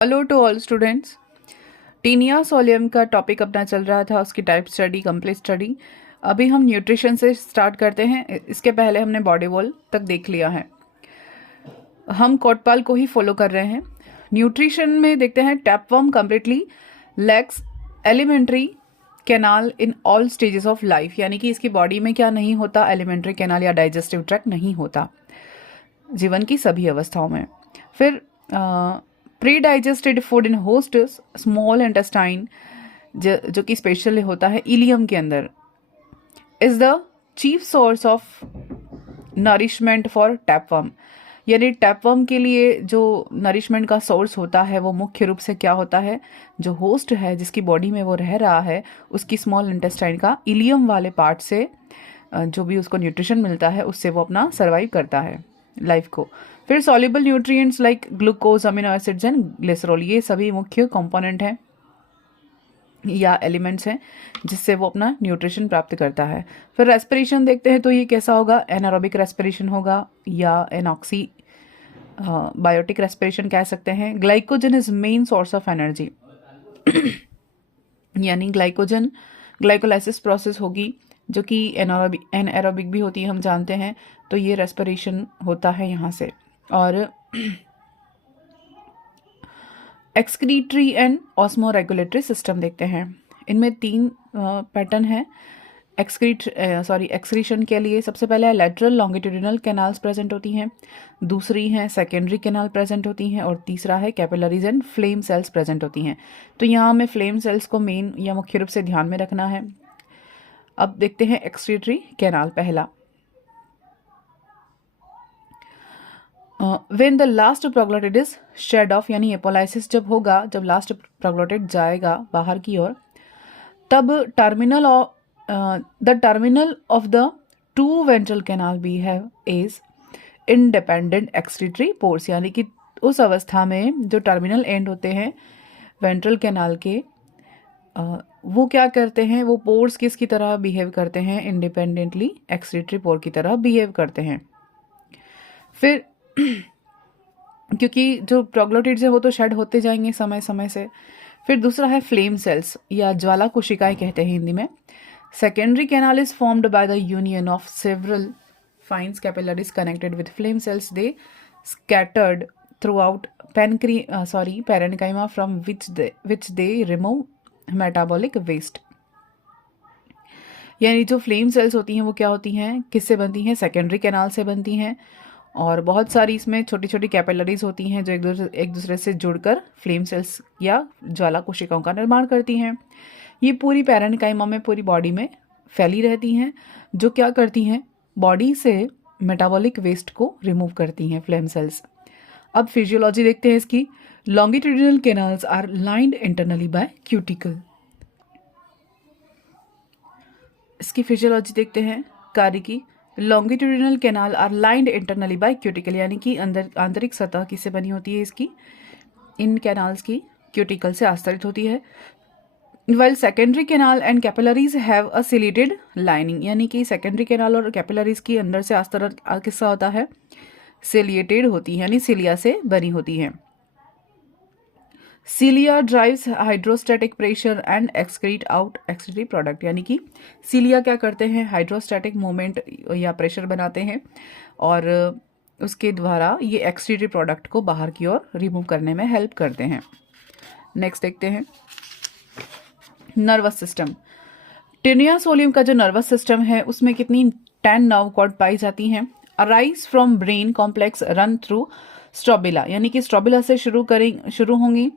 Hello to all students. Taenia solium का topic अपना चल रहा था, उसकी टाइप स्टडी, कंप्लीट स्टडी। अभी हम न्यूट्रिशन से स्टार्ट करते हैं। इसके पहले हमने बॉडी वॉल तक देख लिया है। हम कोटपाल को ही फॉलो कर रहे हैं। न्यूट्रिशन में देखते हैं tapeworm completely lakhs alimentary canal in all stages of life, यानी कि इसकी बॉडी में क्या नहीं होता, एलिमेंट्री कैनाल या डाइजेस्टिव ट्रैक्ट नहीं होता जीवन की सभी अवस्थाओं में। फिर pre digested food in host small intestine जो कि स्पेशल होता है इलियम के अंदर, is the chief source of nourishment for tapeworm. यानी टैपवर्म के लिए जो नरिशमेंट का सोर्स होता है वो मुख्य रूप से क्या होता है, जो होस्ट है जिसकी बॉडी में वो रह रहा है उसकी स्मॉल इंटेस्टाइन का इलियम वाले पार्ट से जो भी उसको न्यूट्रिशन मिलता है उससे वो अपना सर्वाइव करता है लाइफ को। फिर soluble nutrients like glucose, amino acids and glycerol, ये सभी मुख्य कंपोनेंट हैं या एलिमेंट्स हैं जिससे वो अपना न्यूट्रिशन प्राप्त करता है। फिर रेस्पिरेशन देखते हैं तो ये कैसा होगा, एनारोबिक रेस्पिरेशन होगा या एनॉक्सी बायोटिक रेस्पिरेशन कह सकते हैं। Glycogen is main source of energy, यानी ग्लाइकोजन ग्लाइकोलाइसिस प्रोसेस होगी जो कि एनारोबिक भी होती है, हम जानते हैं। तो ये रेस्पिरेशन होता है यहाँ से। और excretory and osmo regulatory system देखते हैं। इनमें तीन पैटर्न है एक्सक्रीशन के लिए। सबसे पहले लेटरल लॉन्गिट्यूडिनल कैनाल्स प्रेजेंट होती हैं, दूसरी है सेकेंडरी कैनाल प्रेजेंट होती हैं, और तीसरा है capillaries and flame cells present होती हैं। तो यहाँ हमें फ्लेम सेल्स को मेन या मुख्य रूप से ध्यान में रखना है। अब देखते हैं एक्सक्रीटरी कैनाल पहला। When the last proglottid is shed off, यानी एपोलाइसिस जब होगा, जब लास्ट प्रोग्लोटिड जाएगा बाहर की ओर, तब the terminal of the two ventral canal we have is independent excretory pores, यानी कि उस अवस्था में जो टर्मिनल एंड होते हैं वेंट्रल कैनाल के, वो क्या करते हैं, वो पोर्स किसकी तरह बिहेव करते हैं, इंडिपेंडेंटली एक्सक्रीटरी पोर की तरह बिहेव करते हैं। फिर क्योंकि जो प्रोग्लोटिड्स है वो तो शेड होते जाएंगे समय समय से। फिर दूसरा है फ्लेम सेल्स या ज्वाला कोशिकाएं कहते हैं हिंदी में। Secondary canal is formed by the union of several fines capillaries connected with flame cells, they scattered throughout parenchyma from which they remove metabolic waste. यानी जो फ्लेम सेल्स होती हैं वो क्या होती हैं, किससे बनती हैं, सेकेंडरी कैनाल से बनती हैं, और बहुत सारी इसमें छोटी छोटी कैपिलरीज होती हैं जो एक दूसरे से जुड़कर फ्लेम सेल्स या ज्वाला कोशिकाओं का निर्माण करती हैं। ये पूरी पैरेन्काइमा में, पूरी बॉडी में फैली रहती हैं, जो क्या करती हैं, बॉडी से मेटाबॉलिक वेस्ट को रिमूव करती हैं फ्लेम सेल्स। अब फिजियोलॉजी देखते हैं इसकी। Longitudinal canals are lined internally by cuticle. इसकी फिजियोलॉजी देखते हैं कार्य की। Longitudinal canal are lined internally by cuticle, यानी कि अंदर आंतरिक सतह किससे बनी होती है इसकी, इन कैनाल्स की क्यूटिकल से आस्तरित होती है। While secondary canal and capillaries have a chelated lining, यानी कि सेकेंडरी कैनाल और कैपिलरीज की अंदर से आस्तरित किस्सा होता है, सिलिएटेड होती है, यानी सिलिया से बनी होती है। Cilia drives hydrostatic pressure and excrete out excretory product, यानी कि सीलिया क्या करते हैं, हाइड्रोस्टैटिक मूवमेंट या प्रेशर बनाते हैं और उसके द्वारा ये एक्सक्रीटरी प्रोडक्ट को बाहर की ओर रिमूव करने में हेल्प करते हैं। नेक्स्ट देखते हैं नर्वस सिस्टम। टीनिया सोलियम का जो नर्वस सिस्टम है उसमें कितनी 10 नर्व कॉर्ड पाई जाती हैं। Arise from brain complex run through strobila, यानी कि स्ट्रोबिला से शुरू होंगी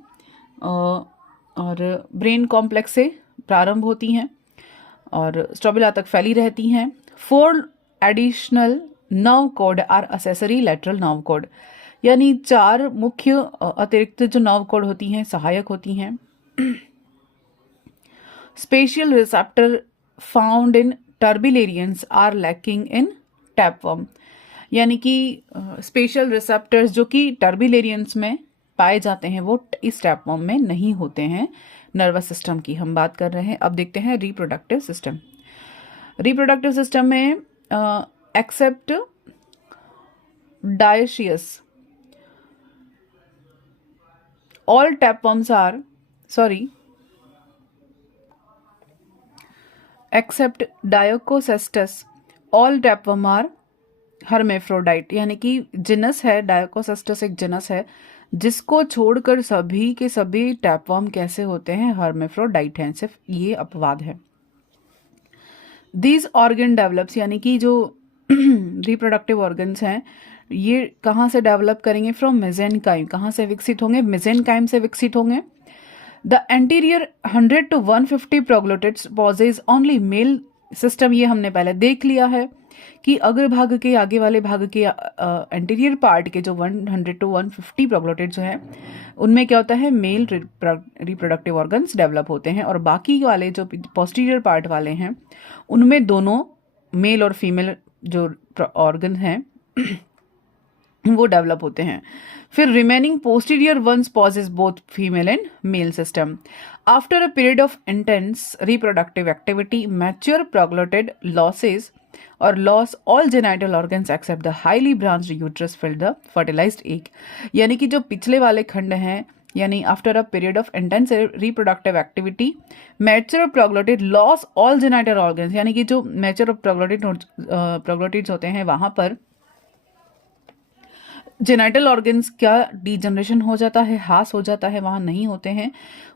और ब्रेन कॉम्प्लेक्स से प्रारंभ होती हैं और स्ट्रोबिला तक फैली रहती हैं। 4 additional nerve cord are accessory lateral nerve cord, यानी 4 मुख्य अतिरिक्त जो नर्व कॉर्ड होती हैं सहायक होती हैं। Special receptor found in turbellarians are lacking in tapeworm, यानी कि स्पेशल रिसेप्टर्स जो कि टर्बिलेरियंस में पाए जाते हैं वो इस टैपवर्म में नहीं होते हैं। नर्वस सिस्टम की हम बात कर रहे हैं। अब देखते हैं रिप्रोडक्टिव सिस्टम। रिप्रोडक्टिव सिस्टम में except dioecious all tapeworms are except Dioecocestus, all tapeworm are hermaphrodite, यानी कि जिनस है डायोकोसेस्टस, एक जिनस है जिसको छोड़कर सभी के सभी टैपवर्म कैसे होते हैं, हर्मेफ्रोडाइट हैं, सिर्फ ये अपवाद है। दीज ऑर्गन डेवलप्स, यानी कि जो रिप्रोडक्टिव ऑर्गन्स हैं ये कहाँ से डेवलप करेंगे, फ्रॉम मेसेनकाइम, कहाँ से विकसित होंगे, मेसेनकाइम से विकसित होंगे। The anterior 100 to 150 proglottids possess only male system, ये हमने पहले देख लिया है कि अग्र भाग के आगे वाले भाग के एंटीरियर पार्ट के जो 100 to 150 प्रोग्लोटिड्स जो हैं उनमें क्या होता है, मेल रिप्रोडक्टिव ऑर्गन्स डेवलप होते हैं, और बाकी वाले जो पोस्टीरियर पार्ट वाले हैं उनमें दोनों मेल और फीमेल जो ऑर्गन हैं वो डेवलप होते हैं। फिर remaining posterior ones possess both female and male system. After a period of intense reproductive activity mature proglottid loses और lose all genital organs except the highly branched uterus filled the fertilized egg, यानी कि जो पिछले वाले खंड हैं, यानी after a period of intense reproductive activity mature proglottid lose all genital organs, यानी कि जो मैच्योर प्रोग्लोटिड्स होते हैं वहां पर जेनाइटल ऑर्गन्स क्या डीजनरेशन हो जाता है, हास हो जाता है, वहां नहीं होते हैं।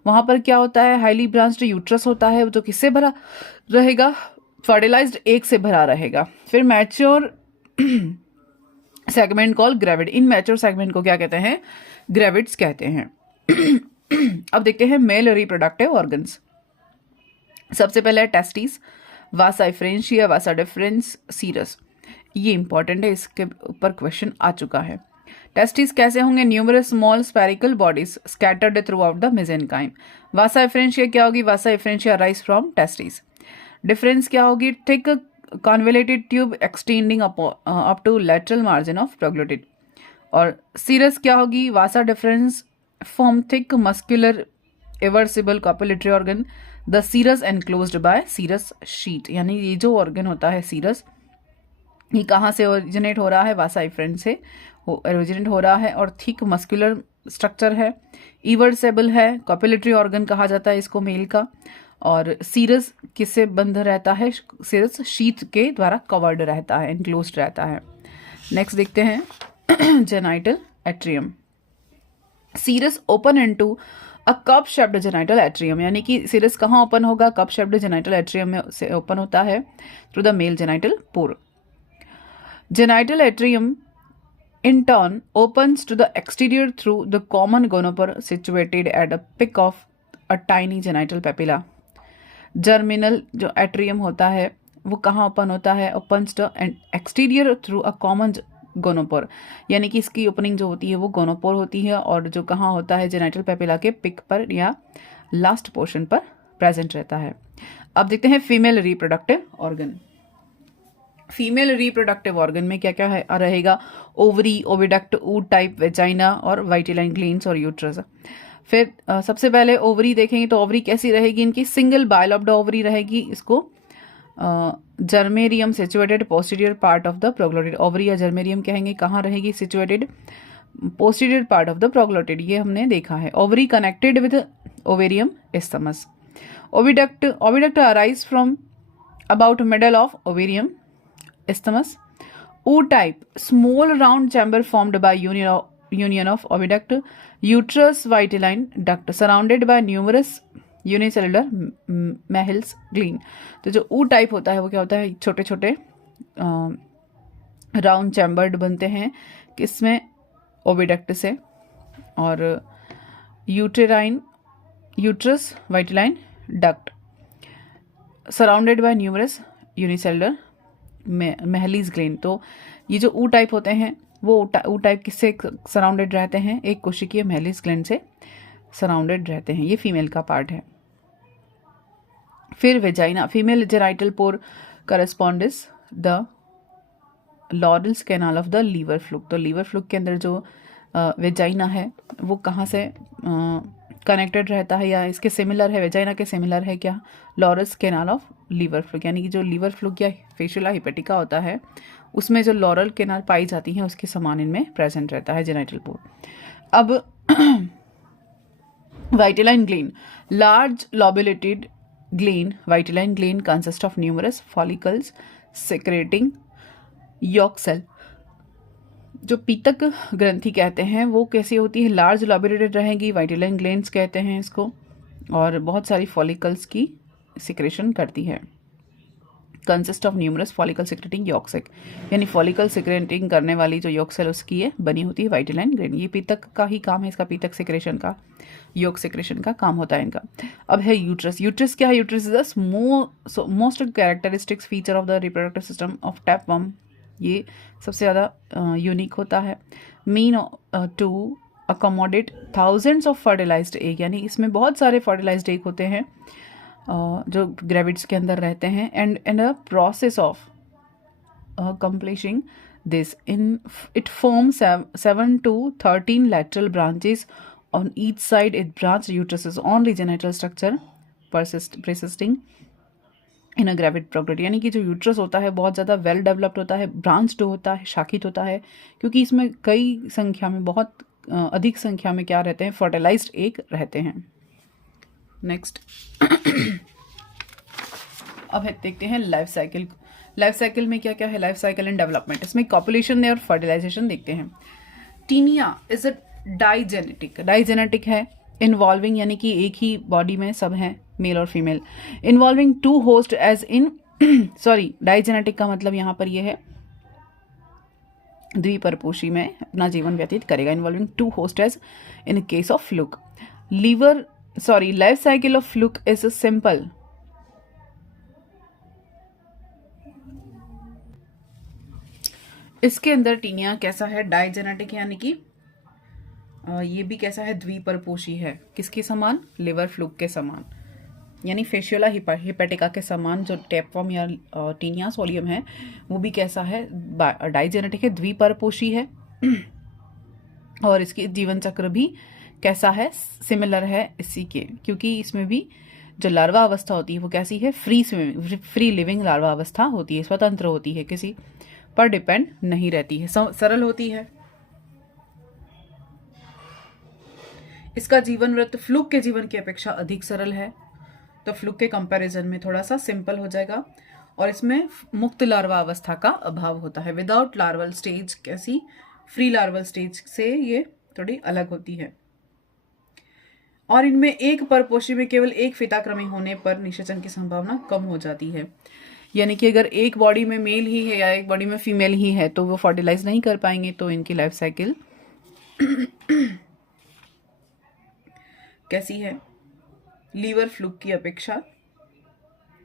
वहां पर क्या होता है, हाईली ब्रांच्ड यूट्रस होता है जो किससे भरा रहेगा, फर्टिलाइज्ड एग से भरा रहेगा। फिर mature segment call gravid, in mature segment को क्या कहते हैं, ग्रेविड्स कहते हैं। अब देखते हैं मेल रिप्रोडक्टिव ऑर्गन्स। सबसे पहले है टेस्टिस, वासा एफरेंशिया, वासा डिफरेंस, सीरस, ये इंपॉर्टेंट है, इसके ऊपर क्वेश्चन आ चुका है। टेस्टिस कैसे होंगे, numerous small spherical bodies scattered throughout the mesenchyme. Vasa efferentia क्या होगी, vasa efferentia rise from testis. Deferens क्या होगी, thick convoluted tube extending up to lateral margin of proglottid. और सीरस क्या होगी, vasa deferens form thick muscular eversible copulatory organ, the cirrus enclosed by cirrus sheath, यानी ये जो organ होता है सीरस, ये कहाँ से ओरिजिनेट हो रहा है, वासा एफरेंट से ओरिजिनेट हो रहा है, और थिक मस्कुलर स्ट्रक्चर है, इवर्सेबल है, कॉपुलेटरी ऑर्गन कहा जाता है इसको मेल का, और सीरस किससे बंध रहता है, सीरस शीट के द्वारा कवर्ड रहता है, एनक्लोज्ड रहता है। नेक्स्ट देखते हैं genital atrium. Cirrus open into a cup shaped genital atrium, यानी कि सीरस कहाँ ओपन होगा, कप शेप्ड जेनाइटल एट्रियम में से ओपन होता है through the mail genital pour. Genital atrium in turn opens to the exterior through the common gonopore situated at the peak of a tiny genital papilla. Germinal जो atrium होता है वो कहाँ open होता है, opens to exterior through a common gonopore, यानी कि इसकी ओपनिंग जो होती है वो गोनोपोर होती है, और जो कहाँ होता है जेनाइटल पेपिला के पिक पर या लास्ट पोर्शन पर प्रेजेंट रहता है। अब देखते हैं female reproductive organ. Female reproductive organ में क्या क्या है रहेगा, ओवरी, ओविडक्ट, ऊड टाइप, वेजाइना और वाइटिलाइन ग्लैंड्स और यूट्रस। फिर सबसे पहले ओवरी देखेंगे तो ओवरी कैसी रहेगी, इनकी सिंगल बायलॉब्ड ओवरी रहेगी, इसको germarium situated posterior part of the proglottid, ovary या जर्मेरियम कहेंगे, कहाँ रहेगी, situated posterior part of the proglottid, ये हमने देखा है। Ovary connected with ovarium isthmus. Oviduct arise from about middle of ovarium isthmus. O type, small round chamber formed by union of oviduct, uterus, vitelline duct surrounded by numerous unicellular Mehl's gland। तो जो O type होता है वो क्या होता है, छोटे छोटे राउंड चैम्बर्ड बनते हैं किसमें, ओविडक्ट से, और uterus vitelline duct surrounded by numerous unicellular Mehlis gland. तो ये जो ऊ टाइप होते हैं वो ऊ टाइप किससे सराउंडेड रहते हैं, एक कोशिकीय मेहलीज ग्लैंड से सराउंडेड रहते हैं, ये फीमेल का पार्ट है। फिर vagina, female genital pore corresponds the Laurer's canal of the liver fluke. तो लीवर फ्लूक के अंदर जो वेजाइना है वो कहाँ से कनेक्टेड रहता है, या इसके सिमिलर है, वेजाइना के सिमिलर है क्या, Laurer's canal of liver fluke, यानी कि जो लीवर फ्लूक या फेशियोला हिपेटिका होता है उसमें जो लॉरल कैनाल पाई जाती हैं उसके समान इनमें प्रेजेंट रहता है जेनाइटल पोर। अब Vitelline gland. Large lobulated gland, vitelline gland consists of numerous follicles secreting yolk cell. जो पीतक ग्रंथि कहते हैं वो कैसी होती है? लार्ज लॉबुलेटेड रहेगी, वाइटिलाइन ग्लैंड्स कहते हैं इसको, और बहुत सारी फॉलिकल्स की सिक्रेशन करती है. Consist of numerous follicle secreting yolk cell, यानी फॉलिकल सिक्रेटिंग करने वाली जो यॉक सेल उसकी है बनी होती है वाइटिलाइन ग्लैंड. ये पीतक का ही काम है, इसका पीतक सिक्रेशन का, योग सिक्रेशन का काम होता है इनका. अब है यूट्रस. यूट्रस क्या है? Uterus is the most characteristics feature of the reproductive system of tapeworm. ये सबसे ज़्यादा यूनिक होता है. Mean to accommodate thousands of fertilised egg, यानी इसमें बहुत सारे फर्टिलाइज्ड एग होते हैं जो ग्रेविड्स के अंदर रहते हैं. And a process of completing this in it form 7 to 13 lateral branches on each side. It branched uterus is only genital structure persisting in a gravid प्रोग्रेड, यानी कि जो यूट्रस होता है बहुत ज़्यादा वेल डेवलप्ड होता है, ब्रांच्ड होता है, शाखित होता है, क्योंकि इसमें कई संख्या में, बहुत अधिक संख्या में क्या रहते हैं? फर्टिलाइज्ड एग रहते हैं. नेक्स्ट अब देखते हैं लाइफ साइकिल. लाइफ साइकिल में क्या क्या है? Life cycle and development. इसमें कॉपुलेशन और फर्टिलाइजेशन देखते हैं. टीनिया इज अ डाइजेनेटिक है. इन्वॉल्विंग, यानी कि एक ही बॉडी में सब हैं, मेल और female. Involving two host as in sorry, digenetic का मतलब यहाँ पर ये है द्विपरपोषी में अपना जीवन व्यतीत करेगा. Involving two host as in case of fluke. Life cycle of fluke is simple. इसके अंदर टीनिया कैसा है? डाइजेनेटिक, यानी कि ये भी कैसा है? द्विपरपोषी है. किसके समान? लिवर फ्लूक के समान, यानी फेशियोला हिपेटिका के समान. जो टैपवर्म या टीनिया सोलियम है वो भी कैसा है? डाइजेनेटिक है, द्विपरपोषी है. और इसकी जीवन चक्र भी कैसा है? सिमिलर है इसी के, क्योंकि इसमें भी जो लार्वा अवस्था होती है वो कैसी है? फ्री लिविंग लार्वा अवस्था होती है, स्वतंत्र होती है, किसी पर डिपेंड नहीं रहती है, सरल होती है. इसका जीवन वृत्त फ्लूक के जीवन की अपेक्षा अधिक सरल है, तो फ्लूक के कंपैरिजन में थोड़ा सा सिंपल हो जाएगा. और इसमें मुक्त लार्वा अवस्था का अभाव होता है. विदाउट लार्वल स्टेज, कैसी? फ्री लार्वल स्टेज से ये थोड़ी अलग होती है. और इनमें एक परपोषी में केवल एक फिताक्रमी होने पर निषेचन की संभावना कम हो जाती है. यानी कि अगर एक बॉडी में मेल ही है या एक बॉडी में फीमेल ही है तो वो फर्टिलाइज नहीं कर पाएंगे, तो इनकी लाइफ साइकिल कैसी है? लीवर फ्लूक की अपेक्षा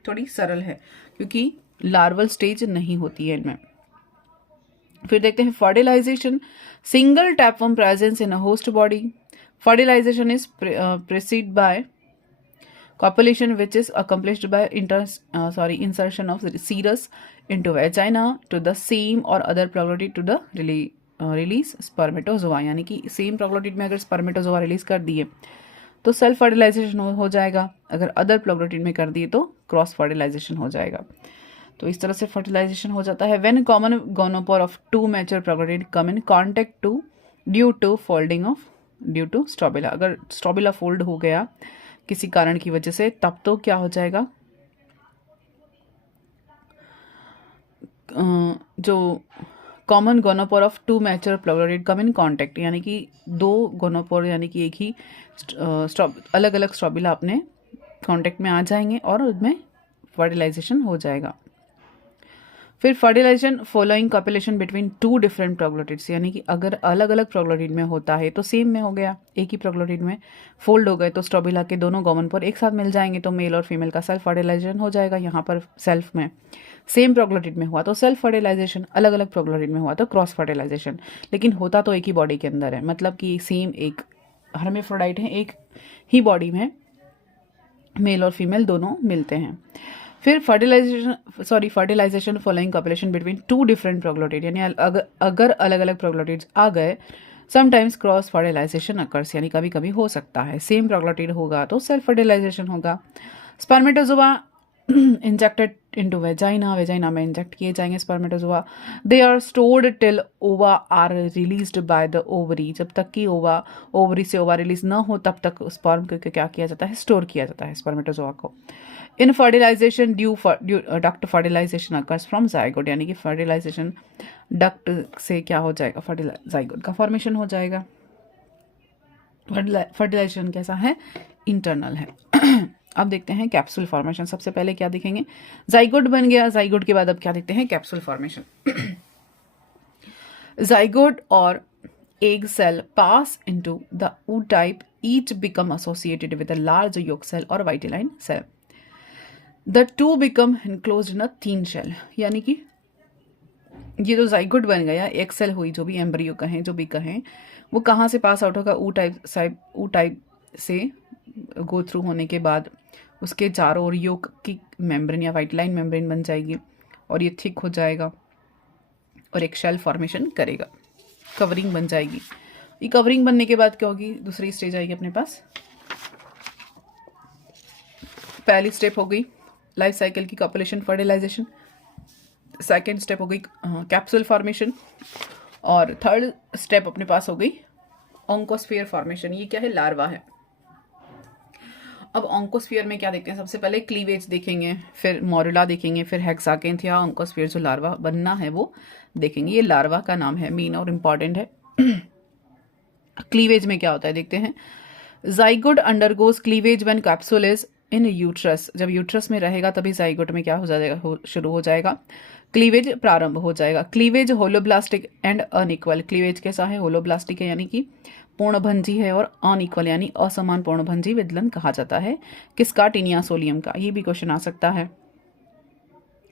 थोड़ी सरल है, क्योंकि लार्वल स्टेज नहीं होती है इनमें. फिर देखते हैं fertilization. Single tapeworm presence in a host body. Fertilization is preceded by copulation, which is accomplished by insertion of serous into vagina to the same or other prolotid to the release spermatozoa. यानी कि same proglottid में अगर spermatozoa release कर दिए तो self fertilisation हो जाएगा, अगर अदर प्रोग्लोटिड में कर दिए तो क्रॉस फर्टिलाइजेशन हो जाएगा. तो इस तरह से फर्टिलाइजेशन हो जाता है. When common gonopore of two mature proglottid come in contact due to folding of strobila. अगर स्ट्रोबिला फोल्ड हो गया किसी कारण की वजह से, तब तो क्या हो जाएगा? जो common gonopore of two mature proglottid come in contact, यानी कि दो गोनोपोर, यानी कि एक ही अलग अलग स्ट्रोबिला अपने कॉन्टेक्ट में आ जाएंगे और उनमें फर्टिलाइजेशन हो जाएगा. फिर fertilisation following copulation between two different proglottids, यानी कि अगर अलग अलग प्रोग्लोटिड में होता है तो सेम में हो गया, एक ही प्रोग्लोटिड में फोल्ड हो गए तो स्ट्रोबिला के दोनों गोमनपोर एक साथ मिल जाएंगे तो मेल और फीमेल का सेल्फ फर्टिलाइजेशन हो जाएगा. यहाँ पर सेल्फ में सेम प्रोग्लोटिड में हुआ तो सेल्फ फर्टिलाइजेशन, अलग अलग प्रोग्लोटिड में हुआ तो क्रॉस फर्टिलाइजेशन. लेकिन होता तो एक ही बॉडी के अंदर है, मतलब कि सेम एक हर्मेफ्रोडाइट है, एक ही बॉडी में मेल और फीमेल दोनों मिलते हैं. फिर fertilisation following copulation between two different proglottid, यानी अगर अलग अलग प्रोग्लोटिड्स आ गए, समटाइम्स क्रॉस फर्टिलाइजेशन अकर्स, यानी कभी कभी हो सकता है. सेम प्रोग्लोटिड होगा तो सेल्फ फर्टिलाइजेशन होगा. Spermatozoa injected into vagina, vagina में इंजेक्ट किए जाएंगे spermatozoa. They are stored till ova are released by the ovary, जब तक कि ओवा, ओवरी से ओवा रिलीज ना हो तब तक स्पर्म को क्या किया जाता है, स्टोर किया जाता है स्पर्मेटोजोआ को। In fertilization due duct fertilization occurs from zygote, यानी कि फर्टिलाइजेशन डक्ट से क्या हो जाएगा, जाइगोट का फॉर्मेशन हो जाएगा। फर्टिलाइजेशन कैसा है, इंटरनल है। अब देखते हैं कैप्सूल फॉर्मेशन। सबसे पहले क्या देखेंगे, जाइगोट बन गया, जाइगोट के बाद अब क्या देखते हैं, कैप्सूल फॉर्मेशन। जाइगोट और egg cell pass into the ootype, each become associated with a large yolk cell or vitelline cell. The two become enclosed in a thin shell, यानी कि ये जो जाइगोट बन गया, एग सेल हुई, जो भी एम्ब्रियो कहें, जो भी कहें, वो कहाँ से पास आउट होगा, ऊ टाइप से गो थ्रू होने के बाद उसके चारों ओर योक की मेम्ब्रेन या वाइटलाइन मेम्ब्रेन बन जाएगी और ये थिक हो जाएगा और एक शेल फॉर्मेशन करेगा, कवरिंग बन जाएगी। ये कवरिंग बनने के बाद क्या होगी, दूसरी स्टेज आएगी अपने पास। पहली स्टेप हो गई लाइफ साइकिल की कॉपुलेशन फर्टिलाइजेशन, सेकेंड स्टेप हो गई कैप्सूल फॉर्मेशन, और थर्ड स्टेप अपने पास हो गई ऑन्कोस्फीयर फॉर्मेशन। ये क्या है, लार्वा है। अब ऑन्कोस्फीयर में क्या देखते हैं, सबसे पहले क्लीवेज देखेंगे, फिर मोरुला देखेंगे, फिर हेक्साकेंथिया, ऑन्कोस्फीयर जो लार्वा बनना है वो देखेंगे। ये लार्वा का नाम है, मेन और इम्पॉर्टेंट है। क्लीवेज में क्या होता है देखते हैं। Zygote undergoes cleavage when capsule is in uterus, जब यूट्रस में रहेगा तभी जाइगोट में क्या हो जाएगा, शुरू हो जाएगा, क्लीवेज प्रारंभ हो जाएगा। Cleavage holoblastic and unequal, cleavage कैसा है, होलोब्लास्टिक है यानी कि पूर्णभंजी है, और अनइक्वल यानी असमान पूर्णभंजी विदलन कहा जाता है। किसका, टीनिया सोलियम का। ये भी क्वेश्चन आ सकता है,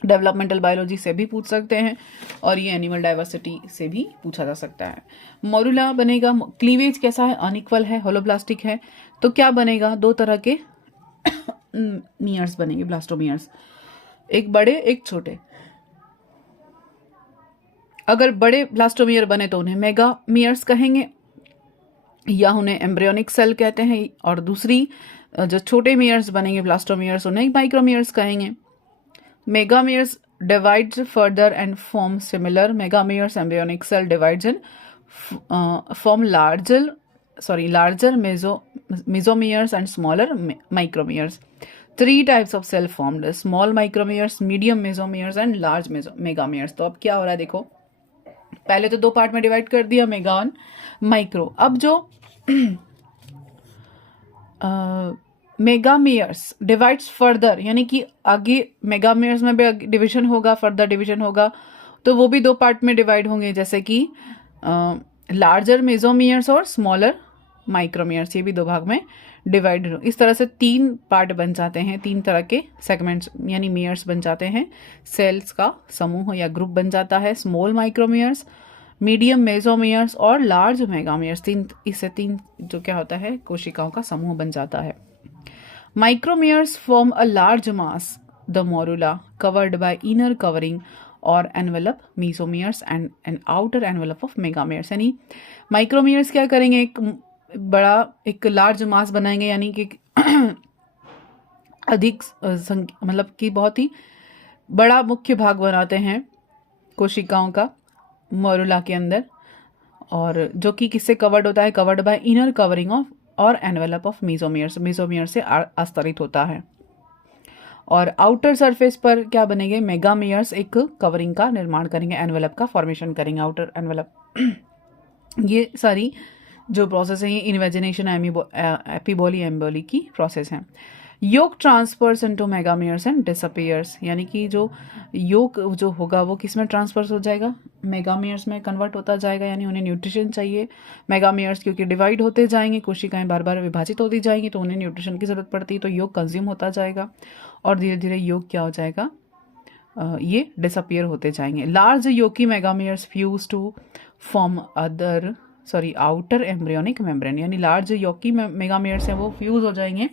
डेवलपमेंटल बायोलॉजी से भी पूछ सकते हैं, और ये एनिमल डाइवर्सिटी से भी पूछा जा सकता है। मोरुला बनेगा, क्लीवेज कैसा है, अनइक्वल है, होलोब्लास्टिक है, तो क्या बनेगा, दो तरह के मियर्स बनेंगे, ब्लास्टोमियर्स, एक बड़े एक छोटे। अगर बड़े ब्लास्टोमियर बने तो उन्हें मेगामियर्स कहेंगे या उन्हें एम्ब्रियोनिक सेल कहते हैं, और दूसरी जो छोटे मियर्स बनेंगे ब्लास्टोमियर्स, उन्हें माइक्रोमियर्स कहेंगे। मेगामियर्स divides further and form similar megameres, embryonic cell divides and form larger mesomeres and smaller micromeres. Three types of cell formed: small micromeres, medium mesomeres and large megameres. तो अब क्या हो रहा है देखो, पहले तो दो पार्ट में डिवाइड कर दिया, मेगा और माइक्रो। अब जो मेगामेयर्स डिवाइड्स फर्दर, यानी कि आगे मेगामेयर्स में भी डिवीजन होगा, फर्दर डिवीजन होगा, तो वो भी दो पार्ट में डिवाइड होंगे, जैसे कि लार्जर मेसोमेयर्स और स्मॉलर माइक्रोमेयर्स, ये भी दो भाग में डिवाइड। इस तरह से तीन पार्ट बन जाते हैं, तीन तरह के सेगमेंट्स यानी मेयर्स बन जाते हैं, सेल्स का समूह या ग्रुप बन जाता है। स्मॉल माइक्रोमेयर्स, मीडियम मेसोमेयर्स और लार्ज मेगामेयर्स, इससे तीन जो क्या होता है, कोशिकाओं का समूह बन जाता है। Micromeres form a large mass, the morula, covered by inner covering or envelope mesomeres and an outer envelope of megameres। यानी माइक्रोमियर्स क्या करेंगे, एक लार्ज मास बनाएंगे, यानी कि अधिक मतलब कि बहुत ही बड़ा मुख्य भाग बनाते हैं कोशिकाओं का मोरुला के अंदर, और जो कि किससे कवर्ड होता है, covered by inner covering of और एनवेलप ऑफ मेसोमियर्स, मेसोमियर से आस्तरित होता है। और आउटर सरफेस पर क्या बनेंगे, मेगामियर्स एक कवरिंग का निर्माण करेंगे, एनवेलप का फॉर्मेशन करेंगे, आउटर एनवेलप। ये सारी जो प्रोसेस है ये इन्वेजिनेशन एपिबोली एम्बोली की प्रोसेस है। योग ट्रांसफर्स इनटू मेगामियर्स एंड डिसअपियर्स, यानी कि जो योग जो होगा वो किस में ट्रांसफर्स हो जाएगा, मेगामियर्स में कन्वर्ट होता जाएगा, यानी उन्हें न्यूट्रिशन चाहिए। मेगामियर्स क्योंकि डिवाइड होते जाएंगे, कोशिकाएं बार बार विभाजित होती जाएंगी, तो उन्हें न्यूट्रिशन की जरूरत पड़ती है, तो योग कंज्यूम होता जाएगा और धीरे धीरे योग क्या हो जाएगा, ये डिसअपियर होते जाएंगे। Large yolky megameres fuse to form outer embryonic membrane, यानी लार्ज योकी मेगामियर्स हैं वो फ्यूज हो जाएंगे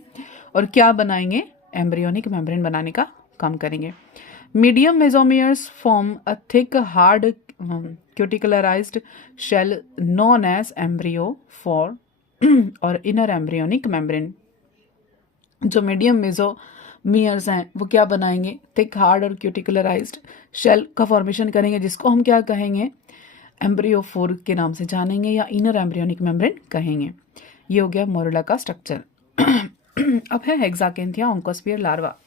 और क्या बनाएंगे, एम्ब्रियोनिक मेम्ब्रेन बनाने का काम करेंगे। Medium mesomeres form a thick hard cuticularized shell known as embryophore और इनर एम्ब्रियोनिक मेम्ब्रेन। जो मीडियम मियर्स हैं वो क्या बनाएंगे, थिक हार्ड और क्यूटिकुलराइज्ड शेल का फॉर्मेशन करेंगे, जिसको हम क्या कहेंगे, एम्ब्रियोफोर के नाम से जानेंगे या इनर एम्ब्रियोनिक मेम्ब्रेन कहेंगे। ये हो गया मोरुला का स्ट्रक्चर। अब है हेक्साकेंथिया ओंकोस्फियर larva.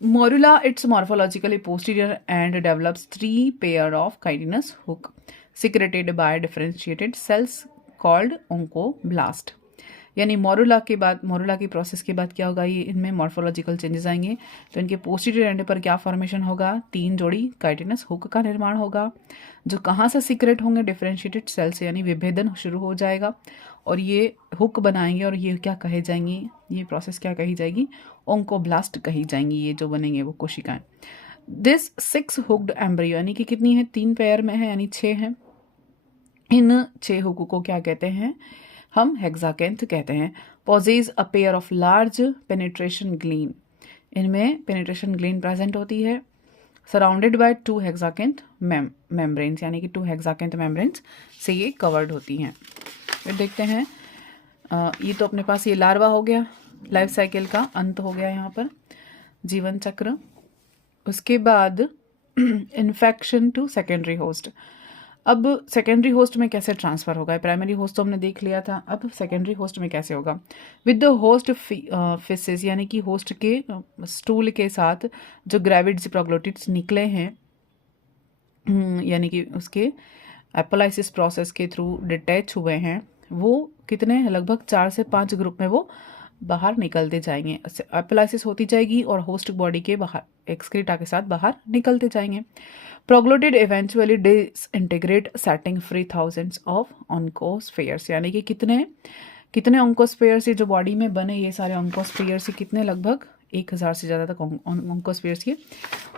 Morula, it's morphologically posterior and develops 3 pair of chitinous hook secreted by differentiated cells called oncoblast। यानी मोरुला के बाद, मोरुला की प्रोसेस के बाद क्या होगा, ये इनमें मॉर्फोलॉजिकल चेंजेस आएंगे। तो इनके पोस्टीरियर एंड पर क्या फॉर्मेशन होगा, 3 जोड़ी काइटिनस हुक का निर्माण होगा, जो कहाँ से सीक्रेट होंगे, डिफरेंशिएटेड सेल से, यानी विभेदन शुरू हो जाएगा और ये हुक बनाएंगे और ये क्या कहे जाएंगी, ये प्रोसेस क्या कही जाएगी, ओंकोब्लास्ट कही जाएंगी, ये जो बनेंगे वो कोशिकाएं। दिस 6 हुक्ड एम्ब्रियो, यानी कि कितनी है, 3 पेयर में है यानी 6 हैं। इन 6 हुक को क्या कहते हैं, हम हेक्साकेंथ कहते हैं। Possess a pair of large penetration glands, इनमें पेनिट्रेशन ग्लीन प्रेजेंट होती है, सराउंडेड बाय 2 हेक्साकेंथ मेम्ब्रेन्स, यानी कि 2 हेक्साकेंथ मेम्ब्रेन्स से ये कवर्ड होती हैं। फिर देखते हैं, ये तो अपने पास ये लार्वा हो गया, लाइफ साइकिल का अंत हो गया यहाँ पर, जीवन चक्र। उसके बाद इन्फेक्शन टू सेकेंडरी होस्ट। अब सेकेंडरी होस्ट में कैसे ट्रांसफ़र होगा, प्राइमरी होस्ट तो हमने देख लिया था, अब सेकेंडरी होस्ट में कैसे होगा, विद द होस्ट फिसेस, यानी कि होस्ट के स्टूल के साथ जो ग्रेविड्स प्रोग्लोटिड्स निकले हैं, यानी कि उसके एपोलाइसिस प्रोसेस के थ्रू डिटैच हुए हैं, वो कितने, लगभग 4 से 5 ग्रुप में वो बाहर निकलते जाएंगे। एपोलाइसिस होती जाएगी और होस्ट बॉडी के बाहर एक्सक्रीटा के साथ बाहर निकलते जाएंगे। Proglottid eventually disintegrate setting free thousands of oncospheres, यानी कि कितने ऑन्कोस्फेयर्स ये जो बॉडी में बने, ये सारे ऑन्कोस्फेयर्स कितने, लगभग 1000 से ज़्यादा तक ऑन्कोस्फेयर्स ये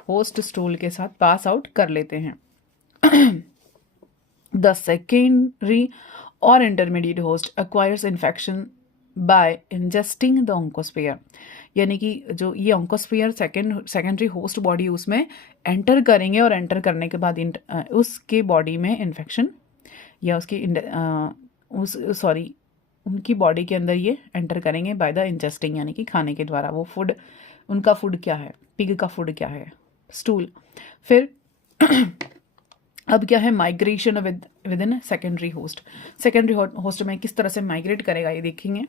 होस्ट स्टूल के साथ पास आउट कर लेते हैं। द सेकेंडरी और intermediate host acquires infection by ingesting the oncosphere, यानी कि जो ये ऑन्कोस्फेयर सेकेंडरी होस्ट बॉडी उसमें एंटर करेंगे और एंटर करने के बाद उसके बॉडी में इन्फेक्शन या उनकी बॉडी के अंदर ये एंटर करेंगे बाय द इंजेस्टिंग, यानी कि खाने के द्वारा। वो फूड, उनका फूड क्या है, पिग का फूड क्या है, स्टूल। फिर अब क्या है, migration with in secondary host. Secondary host में किस तरह से माइग्रेट करेगा ये देखेंगे।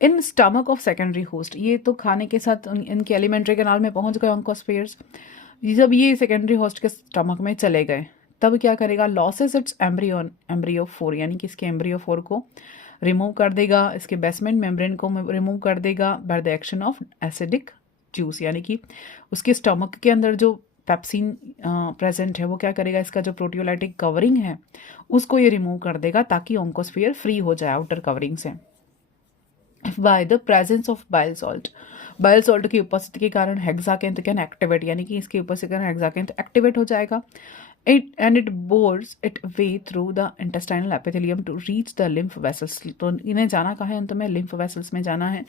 In stomach of secondary host, ये तो खाने के साथ इनके एलिमेंट्री कैनाल में पहुंच गए ऑन्कोस्फेयर्स। जब ये सेकेंडरी होस्ट के स्टमक में चले गए तब क्या करेगा, लॉसेस इट्स एम्ब्रियोफोर, यानी कि इसके एम्ब्रियोफोर को रिमूव कर देगा, इसके बेसमेंट मेम्ब्रेन को रिमूव कर देगा by the action of acidic juice, यानी कि उसके स्टमक के अंदर जो पेप्सिन प्रेजेंट है वो क्या करेगा, इसका जो प्रोटियोलाइटिक कवरिंग है उसको ये रिमूव कर देगा ताकि ऑन्कोस्फियर फ्री हो जाए आउटर कवरिंग से। By the presence of bile salt की उपस्थिति के कारण हेक्साकेंथ कैन एक्टिवेट, यानी कि इसकी उपस्थिति के कारण हेक्साकेंथ एक्टिवेट हो जाएगा। It bores it way through the intestinal epithelium to reach the lymph vessels. तो इन्हें जाना कहाँ है, अंत में लिम्फ वेसल्स में जाना है।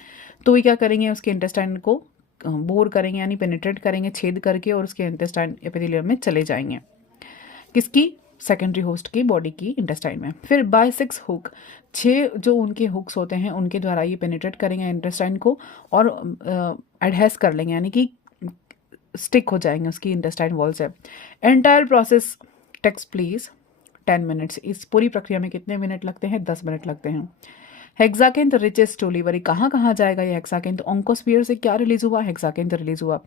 तो ये क्या करेंगे, उसके इंटेस्टाइन को बोर करेंगे, यानी पेनिट्रेट करेंगे, छेद करके, और उसके इंटेस्टाइन एपिथेलियम में चले जाएंगे, किसकी, सेकेंडरी होस्ट की बॉडी की इंटेस्टाइन में। फिर बाय 6 हुक, 6 जो उनके हुक्स होते हैं उनके द्वारा ये पेनिट्रेट करेंगे इंटेस्टाइन को और एडहेस कर लेंगे, यानी कि स्टिक हो जाएंगे उसकी इंटेस्टाइन वॉल से। Entire process takes place 10 minutes. इस पूरी प्रक्रिया में कितने मिनट लगते हैं, 10 मिनट लगते हैं। हेक्साकेंथ रिचेस टू लिवर, कहाँ जाएगा ये हेक्साकेंथ, ऑन्कोस्फियर से क्या रिलीज हुआ, हेक्साकेंथ रिलीज हुआ।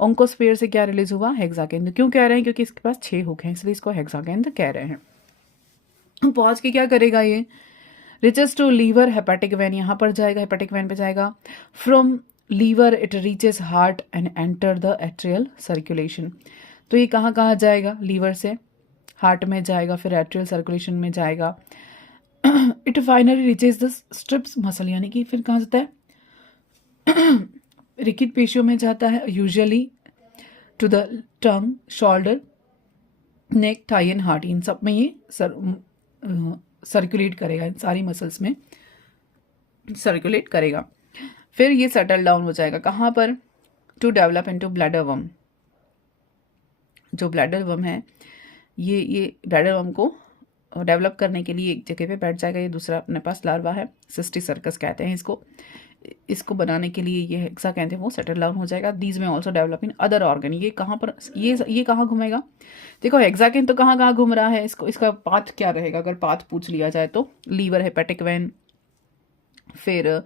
ऑन्कोस्फियर से क्या रिलीज हुआ, हेक्साकेंथ। क्यों कह रहे हैं, क्योंकि इसके पास 6 हुक हैं, इसलिए इसको हेक्साकेंथ कह रहे हैं। पहुंच के क्या करेगा ये, reaches to liver hepatic vein, यहाँ पर जाएगा, हेपेटिक वेन पे जाएगा। From liver it reaches heart and enter the atrial circulation. तो ये कहाँ जाएगा, लीवर से हार्ट में जाएगा, फिर एट्रियल सर्कुलेशन में जाएगा। It finally reaches the strips muscle, यानी कि फिर कहाँ जाता है, रिकिट पेशियों में जाता है, usually to the tongue, shoulder, neck, thigh and heart. इन सब में ये सर्कुलेट करेगा, इन सारी मसल्स में सर्कुलेट करेगा। फिर ये सेटल डाउन हो जाएगा कहाँ पर, to develop into bladder worm. जो ब्लैडर वर्म है ये ब्लैडर वर्म को डेवलप करने के लिए एक जगह पे बैठ जाएगा। ये दूसरा अपने पास लार्वा है, सिस्टिक सर्कस कहते हैं इसको। इसको बनाने के लिए ये हेक्साकैंथ है वो सेटल डाउन हो जाएगा। दीज में also develop in other organ. ये कहाँ पर, ये कहाँ घूमेगा? देखो हेक्साकैंथ तो कहाँ कहाँ घूम रहा है, इसको इसका पाथ क्या रहेगा अगर पाथ पूछ लिया जाए तो? लीवर, हेपेटिक वेन, फिर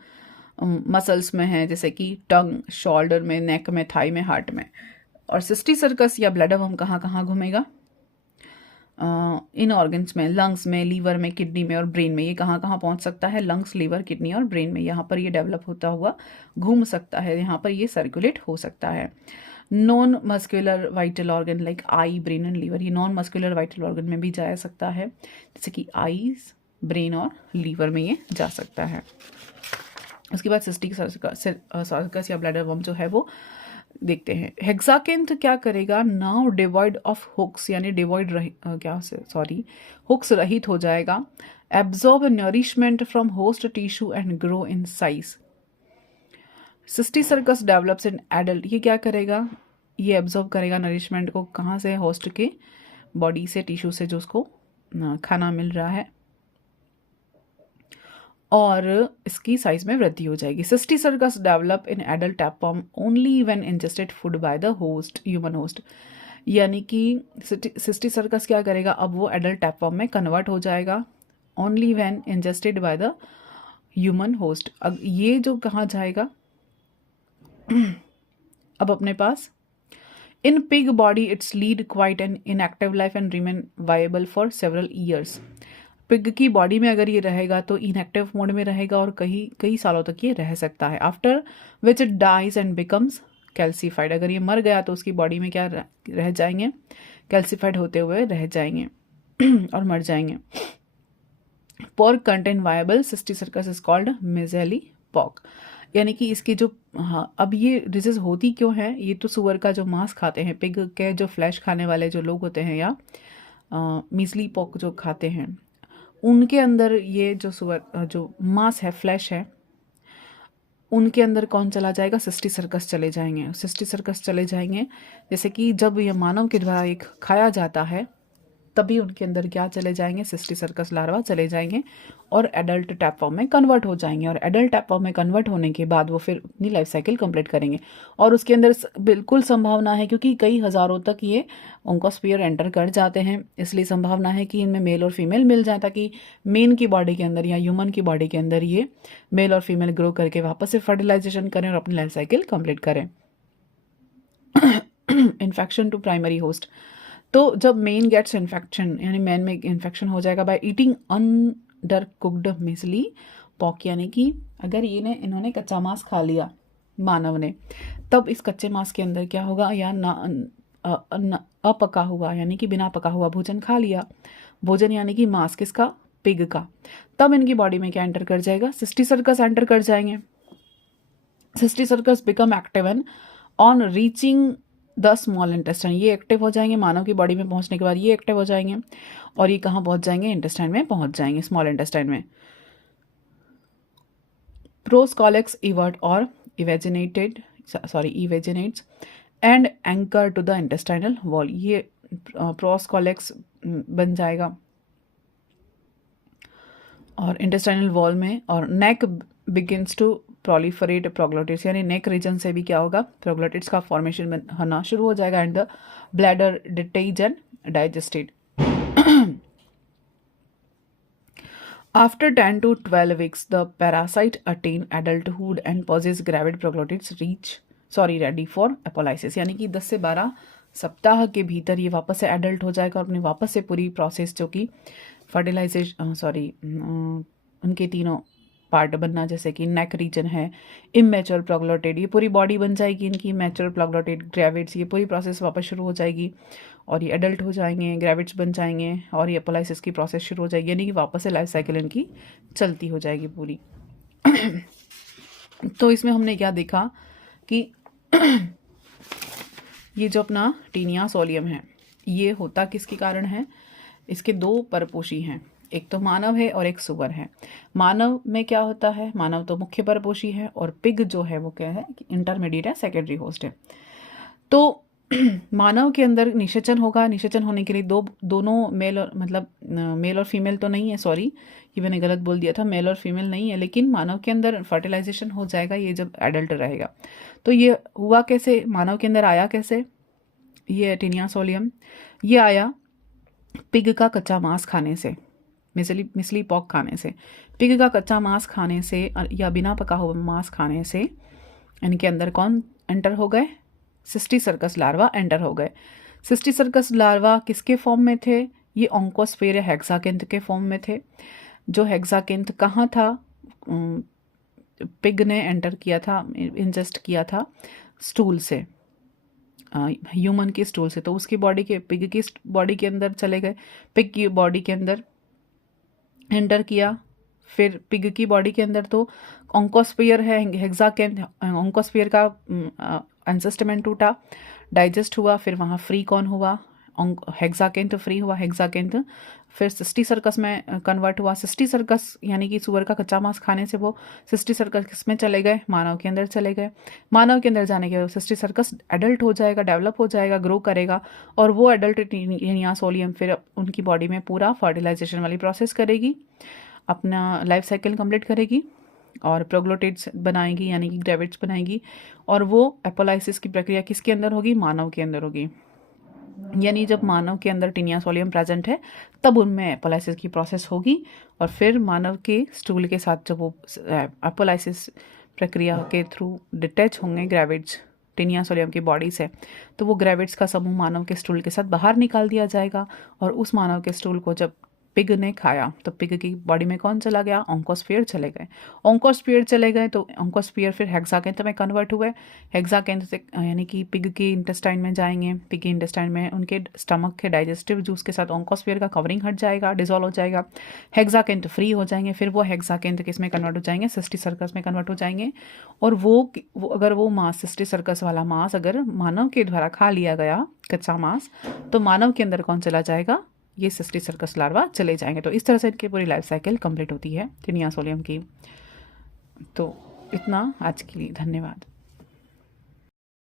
मसल्स में है जैसे कि टंग, शोल्डर में, नेक में, थाई में, हार्ट में। और सिस्टी सर्कस या ब्लैडर वर्म कहाँ कहाँ घूमेगा? इन ऑर्गन्स में, लंग्स में, लीवर में, किडनी में और ब्रेन में। ये कहाँ कहाँ पहुंच सकता है? लंग्स, लीवर, किडनी और ब्रेन में। यहाँ पर ये डेवलप होता हुआ घूम सकता है, यहाँ पर ये सर्कुलेट हो सकता है। Non muscular vital organ like eye, brain and liver, ये नॉन मस्कुलर वाइटल ऑर्गन में भी जा सकता है, जैसे कि आईज, ब्रेन और लीवर में ये जा सकता है। उसके बाद सिस्टिक सर्कस या ब्लैडर वर्म जो है वो देखते हैं। हेक्साकैंथ क्या करेगा? नाउ डिवॉइड ऑफ हुक्स, यानी डिवॉइड हुक्स रहित हो जाएगा। Absorb nourishment from host tissue and grow in size. Cysticercus develops in adult. ये क्या करेगा? ये एब्जॉर्ब करेगा नरिशमेंट को, कहाँ से? होस्ट के बॉडी से, टिश्यू से जो उसको खाना मिल रहा है, और इसकी साइज में वृद्धि हो जाएगी। Cysticercus develop in adult tapeworm only when ingested food by the host, human host. यानी कि सिस्टी सर्कस क्या करेगा? अब वो एडल्ट टैपवर्म में कन्वर्ट हो जाएगा only when ingested by the human host. अब ये जो कहाँ जाएगा? अब अपने पास in pig body its lead quite an inactive life and remain viable for several years. Pig की बॉडी में अगर ये रहेगा तो इनएक्टिव मोड में रहेगा और कई सालों तक ये रह सकता है। After which it dies and becomes calcified. अगर ये मर गया तो उसकी बॉडी में क्या रह जाएंगे? कैल्सीफाइड होते हुए रह जाएंगे और मर जाएंगे। Pork contain viable cysticercus is called measly pork. यानी कि इसकी जो, हाँ, अब ये डिजीज होती क्यों है? ये तो सुअर का जो मांस खाते हैं, पिग के जो फ्लैश खाने वाले जो लोग होते हैं, या मीजली पॉक जो खाते हैं, उनके अंदर ये जो सुअर जो मांस है, फ्लैश है, उनके अंदर कौन चला जाएगा? सिस्टी सर्कस चले जाएंगे। सिस्टी सर्कस चले जाएंगे, जैसे कि जब ये मानव के द्वारा एक खाया जाता है तभी उनके अंदर क्या चले जाएंगे? सिस्टी सर्कस लार्वा चले जाएंगे और एडल्ट टैपवर्म में कन्वर्ट हो जाएंगे। और एडल्ट टैपवर्म में कन्वर्ट होने के बाद वो फिर अपनी लाइफ साइकिल कंप्लीट करेंगे। और उसके अंदर बिल्कुल संभावना है, क्योंकि कई हजारों तक ये ओंकोस्फीयर एंटर कर जाते हैं, इसलिए संभावना है कि इनमें मेल और फीमेल मिल जाए, ताकि मेन की बॉडी के अंदर या ह्यूमन की बॉडी के अंदर ये मेल और फीमेल ग्रो करके वापस से फर्टिलाइजेशन करें और अपनी लाइफ साइकिल कंप्लीट करें। Infection to primary host. तो जब मेन गेट्स इन्फेक्शन, यानी मैन में इन्फेक्शन हो जाएगा by eating under cooked measly pork, यानी कि अगर इन्होंने कच्चा मांस खा लिया मानव ने, तब इस कच्चे मांस के अंदर क्या होगा? या अपका हुआ, यानी कि बिना पका हुआ भोजन खा लिया। भोजन यानी कि मांस किसका? पिग का। तब इनकी बॉडी में क्या एंटर कर जाएगा? सिस्टी सर्कस एंटर कर जाएंगे। Cysticercus become active and on reaching the small intestine. ये एक्टिव हो जाएंगे, मानव की बॉडी में पहुंचने के बाद ये एक्टिव हो जाएंगे, और ये कहाँ पहुंच जाएंगे? इंटेस्टाइन में पहुंच जाएंगे, स्मॉल इंटेस्टाइन में। प्रोस्कॉलेक्स इवर्ट और evaginates and anchor to the intestinal wall. ये प्रोस्कॉलेक्स बन जाएगा और इंटेस्टाइनल वॉल में। और neck begins to proliferate proglottids, यानी नेक रीजन से भी क्या होगा? प्रोग्लोटिड्स का फॉर्मेशन होना शुरू हो जाएगा। And the bladder detaches and digested. After 10 to 12 weeks, the parasite attain adulthood and possess gravid proglotids ready for apolysis। यानी कि 10 से 12 सप्ताह के भीतर ये वापस से एडल्ट हो जाएगा और अपनी वापस से पूरी प्रोसेस जो कि फर्टिलाइजेशन उनके तीनों पार्ट बनना, जैसे कि नेक रीजन है, इमेच्योर प्रोग्लोटिड, ये पूरी बॉडी बन जाएगी इनकी, मैच्योर प्रोग्लोटिड, ग्रेविड्स, ये पूरी प्रोसेस वापस शुरू हो जाएगी और ये एडल्ट हो जाएंगे, ग्रेविड्स बन जाएंगे और ये अपोलाइसिस की प्रोसेस शुरू हो जाएगी, यानी कि वापस से लाइफ साइकिल इनकी चलती हो जाएगी पूरी। तो इसमें हमने क्या देखा कि ये जो अपना टीनिया सोलियम है, ये होता किसके कारण है? इसके दो परपोषी हैं, एक तो मानव है और एक सुअर है। मानव में क्या होता है? मानव तो मुख्य परपोषी है और पिग जो है वो क्या है? इंटरमीडिएट है, सेकेंडरी होस्ट है। तो मानव के अंदर निषेचन होगा। निषेचन होने के लिए दोनों मेल और मतलब मेल और फीमेल तो नहीं है, सॉरी ये मैंने गलत बोल दिया था, मेल और फीमेल नहीं है, लेकिन मानव के अंदर फर्टिलाइजेशन हो जाएगा ये जब एडल्ट रहेगा। तो ये हुआ कैसे, मानव के अंदर आया कैसे, ये टीनिया सोलियम ये आया पिग का कच्चा मांस खाने से, मिसली पॉक खाने से। पिग का कच्चा मांस खाने से या बिना पका हुआ मांस खाने से इनके अंदर कौन एंटर हो गए, सिस्टी सर्कस लार्वा एंटर हो गए। सिस्टी सर्कस लार्वा किसके फॉर्म में थे, ये ओंकोस्फेयर या हेक्साकेंथ के फॉर्म में थे। जो हेक्साकेंथ कहाँ था, पिग ने एंटर किया था, इंजेस्ट किया था स्टूल से, ह्यूमन की स्टूल से। तो उसकी बॉडी के, पिग की बॉडी के अंदर चले गए, पिग की बॉडी के अंदर एंटर किया। फिर पिग की बॉडी के अंदर तो ओंकोस्फियर है, हेक्साकेंथ, ओंकोस्फियर का एंसेस्टमेंट टूटा, डाइजेस्ट हुआ, फिर वहाँ फ्री कौन हुआ, हेक्साकेंथ फ्री हुआ। हेक्साकेंथ फिर सिस्टी सर्कस में कन्वर्ट हुआ। सिस्टी सर्कस यानी कि सुअर का कच्चा मांस खाने से वो सिस्टी सर्कस किस में चले गए, मानव के अंदर चले गए। मानव के अंदर जाने के बाद सिस्टी सर्कस एडल्ट हो जाएगा, डेवलप हो जाएगा, ग्रो करेगा, और वो एडल्ट टीनिया सोलियम फिर उनकी बॉडी में पूरा फर्टिलाइजेशन वाली प्रोसेस करेगी, अपना लाइफ साइकिल कंप्लीट करेगी और प्रोग्लोटिड्स बनाएगी यानी कि ग्रेविड्स बनाएगी। और वो एपोलाइसिस की प्रक्रिया किसके अंदर होगी, मानव के अंदर होगी। यानी जब मानव के अंदर टीनिया सोलियम प्रेजेंट है तब उनमें एपोलाइसिस की प्रोसेस होगी, और फिर मानव के स्टूल के साथ जब वो एपोलाइसिस प्रक्रिया के थ्रू डिटैच होंगे ग्रेविड्स टीनिया सोलियम की बॉडी से, तो वो ग्रेविड्स का समूह मानव के स्टूल के साथ बाहर निकाल दिया जाएगा। और उस मानव के स्टूल को जब पिग ने खाया तो पिग की बॉडी में कौन चला गया, ओंकोस्फियर चले गए। ओंकोस्फियर चले गए तो ओंकोस्फियर फिर हेक्साकेंथ में कन्वर्ट हुए। हेक्साकेंथ से यानी कि पिग के इंटेस्टाइन में जाएंगे, पिग के इंटेस्टाइन में उनके स्टमक के डाइजेस्टिव जूस के साथ ओंकोस्फियर का कवरिंग हट जाएगा, डिजोल्व हो जाएगा, हेक्साकेंथ फ्री हो जाएंगे। फिर वो हेक्साकेंथ किस में कन्वर्ट हो जाएंगे, सिस्टी सर्कस में कन्वर्ट हो जाएंगे। और वो अगर वो मांस, सिस्टी सर्कस वाला मांस अगर मानव के द्वारा खा लिया गया कच्चा मांस, तो मानव के अंदर कौन चला जाएगा, ये सिस्टी सर्कस लार्वा चले जाएंगे। तो इस तरह से इनकी पूरी लाइफ साइकिल कंप्लीट होती है टीनिया सोलियम की। तो इतना आज के लिए, धन्यवाद।